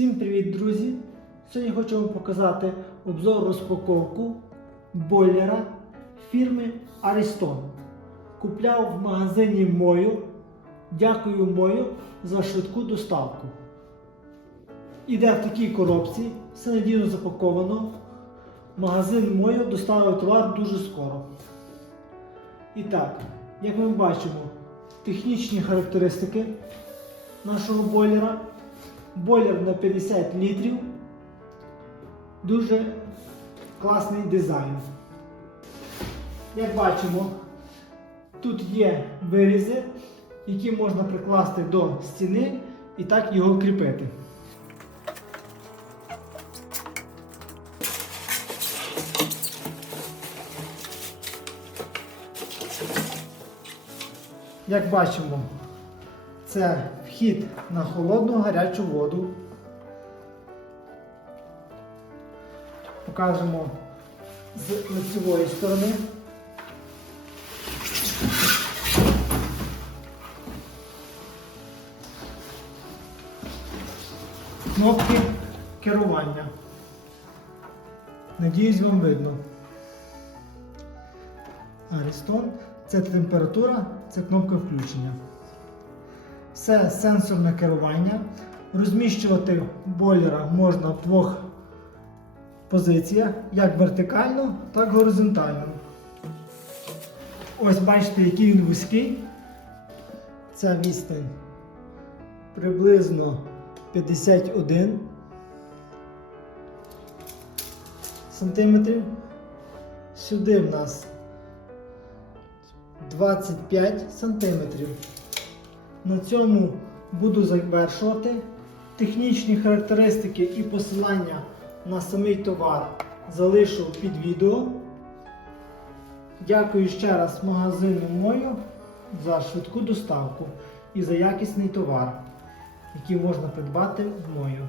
Всім привіт, друзі! Сьогодні хочу вам показати обзор розпаковку бойлера фірми Ariston. Купляв в магазині Мою. Дякую Мою за швидку доставку. Іде в такій коробці, все надійно запаковано. Магазин Мою доставив товар дуже скоро. І так, як ми бачимо, технічні характеристики нашого бойлера. Бойлер на 50 літрів. Дуже класний дизайн. Як бачимо, тут є вирізи, які можна прикласти до стіни і так його кріпити. Як бачимо, це вхід на холодну гарячу воду. Покажемо з лицевої сторони. Кнопки керування. Надіюсь, вам видно. Аристон це температура, це кнопка включення. Все сенсорне керування. Розміщувати бойлера можна в двох позиціях, як вертикально, так і горизонтально. Ось бачите, який він вузький. Ця відстань приблизно 51 сантиметрів. Сюди в нас 25 сантиметрів. На цьому буду завершувати. Технічні характеристики і посилання на самий товар залишу під відео. Дякую ще раз магазину Мою за швидку доставку і за якісний товар, який можна придбати в Мою.